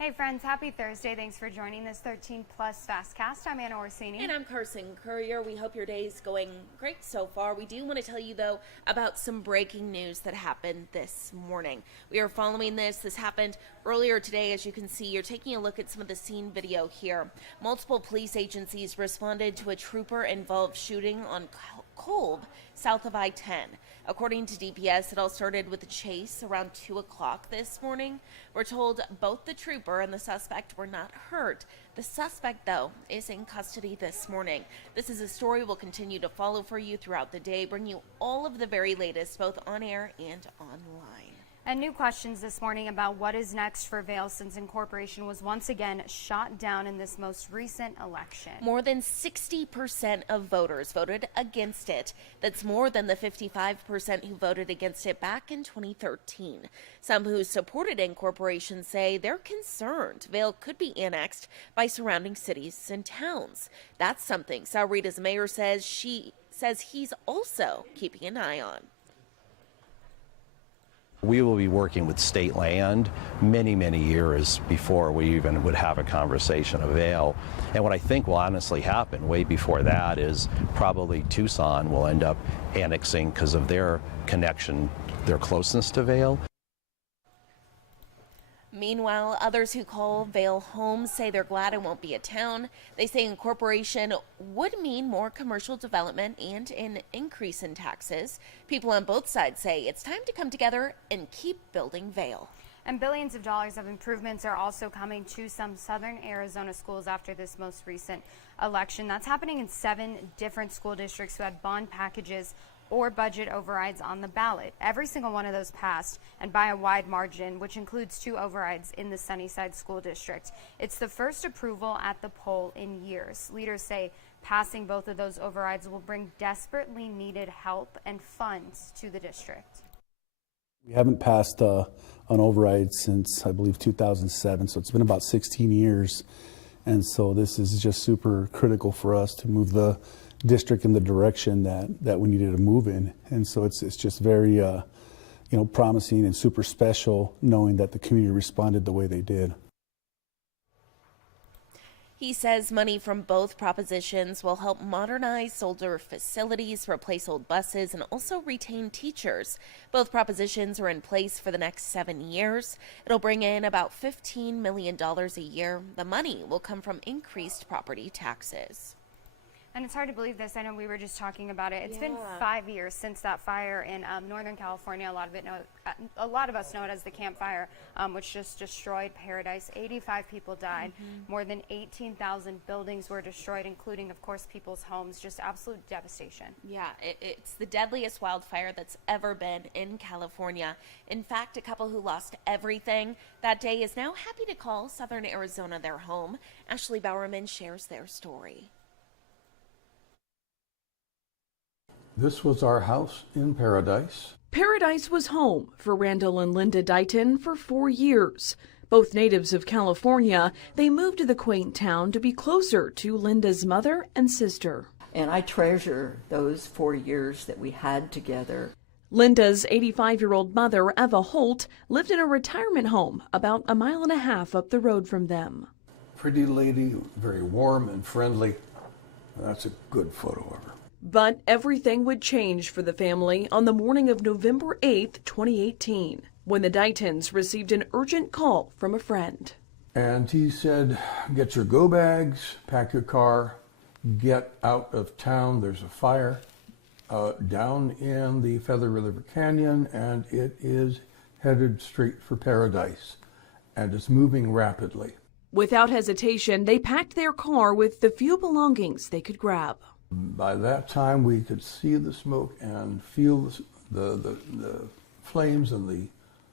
Hey friends, happy Thursday. Thanks for joining this 13 Plus FastCast. I'm Anna Orsini. And I'm Carson Courier. We hope your day is going great so far. We do want to tell you, though, about some breaking news that happened this morning. We are following this. This happened earlier today. As you can see, you're taking a look at some of the scene video here. Multiple police agencies responded to a trooper-involved shooting on Kolb, south of I-10. According to DPS, it all started with a chase around 2 o'clock this morning. We're told both the trooper and the suspect were not hurt. The suspect, though, is in custody this morning. This is a story we'll continue to follow for you throughout the day, bring you all of the very latest, both on air and online. And new questions this morning about what is next for Vail since incorporation was once again shot down in this most recent election. More than 60% of voters voted against it. That's more than the 55% who voted against it back in 2013. Some who supported incorporation say they're concerned Vail could be annexed by surrounding cities and towns. That's something Sahuarita's mayor says he's also keeping an eye on. We will be working with state land many, many years before we even would have a conversation of Vail. And what I think will honestly happen way before that is probably Tucson will end up annexing because of their connection, their closeness to Vail. Meanwhile, others who call Vail home say they're glad it won't be a town. They say incorporation would mean more commercial development and an increase in taxes. People on both sides say it's time to come together and keep building Vail. And billions of dollars of improvements are also coming to some southern Arizona schools after this most recent election. That's happening in 7 different school districts who had bond packages or budget overrides on the ballot. Every single one of those passed, and by a wide margin, which includes 2 overrides in the Sunnyside School District. It's the first approval at the poll in years. Leaders say passing both of those overrides will bring desperately needed help and funds to the district. We haven't passed an override since, I believe, 2007, so it's been about 16 years. And so this is just super critical for us to move the district in the direction that we needed to move in. And so it's just very promising and super special knowing that the community responded the way they did. He says money from both propositions will help modernize older facilities, replace old buses, and also retain teachers. Both propositions are in place for the next 7 years. It'll bring in about $15 million a year. The money will come from increased property taxes. And it's hard to believe this. I know we were just talking about it. It's been 5 years since that fire in Northern California. A lot of us know it as the Camp Fire, which just destroyed Paradise. 85 people died. More than 18,000 buildings were destroyed, including, of course, people's homes. Just absolute devastation. Yeah, it's the deadliest wildfire that's ever been in California. In fact, a couple who lost everything that day is now happy to call southern Arizona their home. Ashley Bowerman shares their story. This was our house in Paradise. Paradise was home for Randall and Linda Dighton for 4 years. Both natives of California, they moved to the quaint town to be closer to Linda's mother and sister. And I treasure those 4 years that we had together. Linda's 85-year-old mother, Eva Holt, lived in a retirement home about 1.5 miles up the road from them. Pretty lady, very warm and friendly. That's a good photo of her. But everything would change for the family on the morning of November 8th, 2018, when the Dightons received an urgent call from a friend. And he said, get your go bags, pack your car, get out of town. There's a fire down in the Feather River Canyon, and it is headed straight for Paradise, and it's moving rapidly. Without hesitation, they packed their car with the few belongings they could grab. By that time, we could see the smoke and feel the flames and the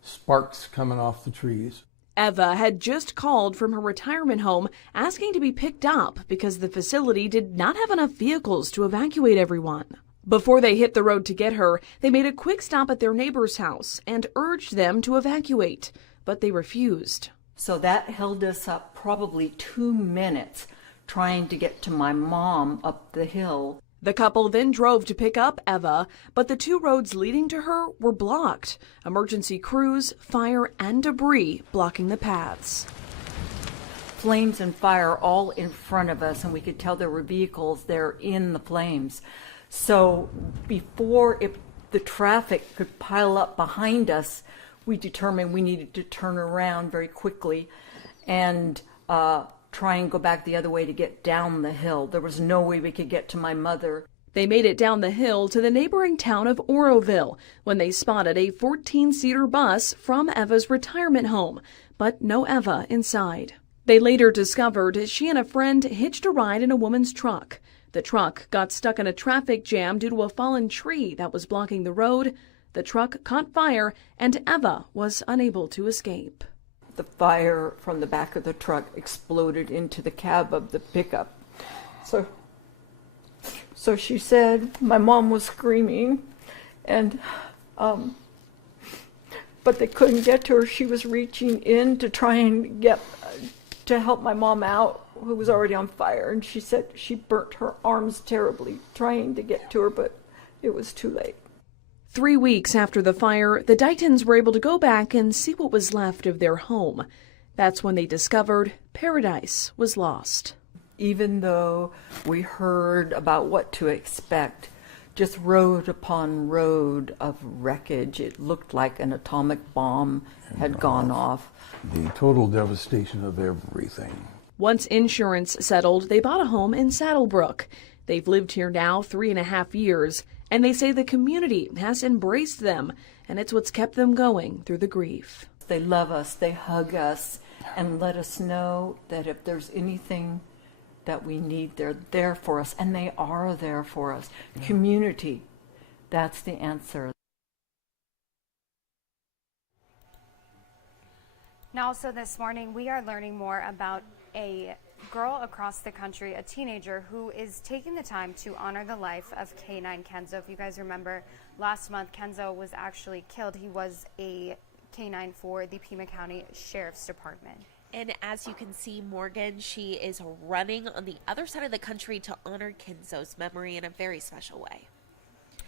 sparks coming off the trees. Eva had just called from her retirement home asking to be picked up because the facility did not have enough vehicles to evacuate everyone. Before they hit the road to get her, they made a quick stop at their neighbor's house and urged them to evacuate, but they refused. So that held us up probably 2 minutes trying to get to my mom up the hill. The couple then drove to pick up Eva, but the 2 roads leading to her were blocked. Emergency crews, fire, and debris blocking the paths. flames and fire all in front of us, and we could tell there were vehicles there in the flames. So before the traffic could pile up behind us, we determined we needed to turn around very quickly and try and go back the other way to get down the hill. There was no way we could get to my mother. They made it down the hill to the neighboring town of Oroville when they spotted a 14-seater bus from Eva's retirement home, but no Eva inside. They later discovered she and a friend hitched a ride in a woman's truck. The truck got stuck in a traffic jam due to a fallen tree that was blocking the road. The truck caught fire, and Eva was unable to escape. The fire from the back of the truck exploded into the cab of the pickup. So she said my mom was screaming, and but they couldn't get to her. She was reaching in to try and to help my mom out, who was already on fire, and she said she burnt her arms terribly trying to get to her, but it was too late. 3 weeks after the fire, the Dightons were able to go back and see what was left of their home. That's when they discovered paradise was lost. Even though we heard about what to expect, just road upon road of wreckage, it looked like an atomic bomb had gone off. The total devastation of everything. Once insurance settled, they bought a home in Saddlebrook. They've lived here now 3.5 years, and they say the community has embraced them, and it's what's kept them going through the grief. They love us, they hug us, and let us know that if there's anything that we need, they're there for us, and they are there for us. Yeah. Community, that's the answer. Now, also this morning, we are learning more about a girl across the country, a teenager who is taking the time to honor the life of K9 Kenzo. If you guys remember, last month, Kenzo was actually killed. He was a K9 for the Pima County Sheriff's Department. And as you can see, Morgan, she is running on the other side of the country to honor Kenzo's memory in a very special way.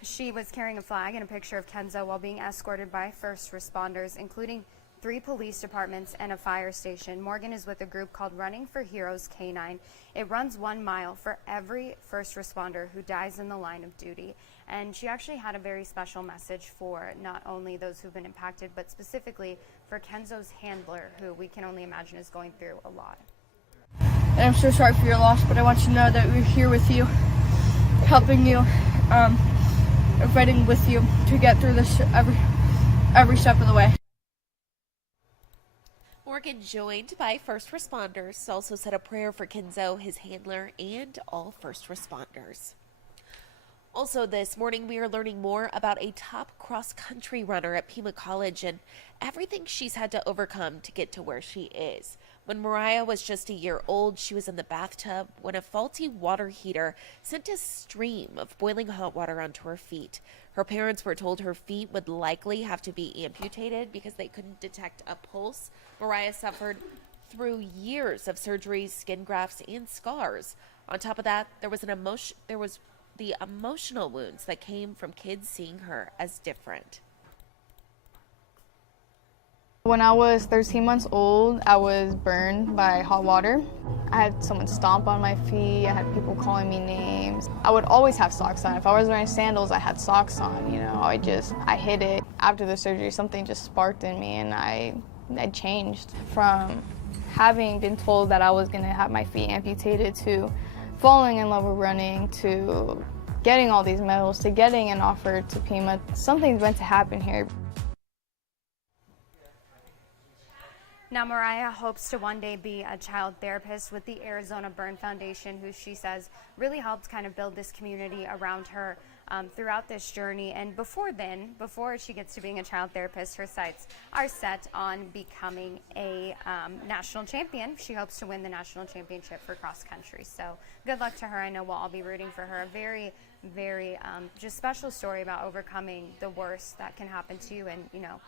She was carrying a flag and a picture of Kenzo while being escorted by first responders, including 3 police departments and a fire station. Morgan is with a group called Running for Heroes K9. It runs 1 mile for every first responder who dies in the line of duty. And she actually had a very special message for not only those who've been impacted, but specifically for Kenzo's handler, who we can only imagine is going through a lot. And I'm so sorry for your loss, but I want you to know that we're here with you, helping you, fighting with you to get through this every step of the way. Morgan, joined by first responders, also said a prayer for Kenzo, his handler, and all first responders. Also this morning, we are learning more about a top cross-country runner at Pima College and everything she's had to overcome to get to where she is. When Mariah was just a year old, she was in the bathtub when a faulty water heater sent a stream of boiling hot water onto her feet. Her parents were told her feet would likely have to be amputated because they couldn't detect a pulse. Mariah suffered through years of surgeries, skin grafts, and scars. On top of that, there was the emotional wounds that came from kids seeing her as different. When I was 13 months old, I was burned by hot water. I had someone stomp on my feet. I had people calling me names. I would always have socks on. If I was wearing sandals, I had socks on. You know, I hid it. After the surgery, something just sparked in me, and I changed from having been told that I was going to have my feet amputated to falling in love with running to getting all these medals to getting an offer to Pima. Something's meant to happen here. Now, Mariah hopes to one day be a child therapist with the Arizona Burn Foundation, who she says really helped kind of build this community around her throughout this journey. And before she gets to being a child therapist, her sights are set on becoming a national champion. She hopes to win the national championship for cross country. So good luck to her. I know we'll all be rooting for her. A very, very just special story about overcoming the worst that can happen to you and, you know,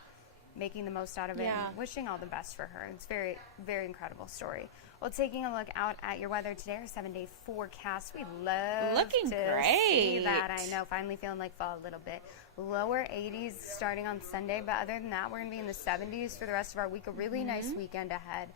making the most out of it and wishing all the best for her. It's very, very incredible story. Well, taking a look out at your weather today, our 7-day forecast. We love Looking to great. see that. I know, finally feeling like fall a little bit. Lower 80s starting on Sunday, but other than that, we're going to be in the 70s for the rest of our week. A really nice weekend ahead.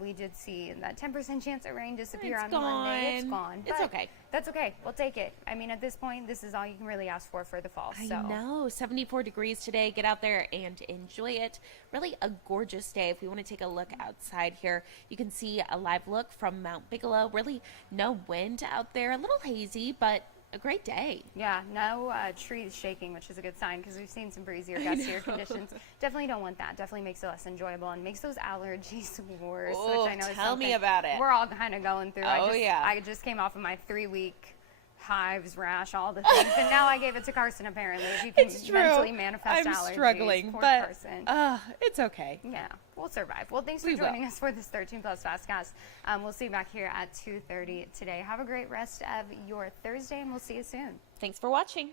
We did see that 10% chance of rain disappear It's on Monday. It's gone. gone. It's but okay. That's okay. We'll take it. I mean, at this point, this is all you can really ask for the fall. I So. know, 74 degrees today. Get out there and enjoy it. Really a gorgeous day. If we want to take a look outside here, you can see a live look from Mount Bigelow. Really no wind out there. A little hazy, but a great day. Yeah, no trees shaking, which is a good sign because we've seen some breezier, gustier conditions. Definitely don't want that. Definitely makes it less enjoyable and makes those allergies worse. Oh, which I know is tell me something about it. We're all kind of going through. Oh, yeah. I just came off of my 3-week hives, rash, all the things, and now I gave it to Carson. Apparently, if you can It's true. mentally manifest I'm allergies. struggling, Poor but Carson. it's okay. Yeah, we'll survive. Well, thanks for We will. joining us for this 13 Plus FastCast. We'll see you back here at 2:30 today. Have a great rest of your Thursday, and we'll see you soon. Thanks for watching.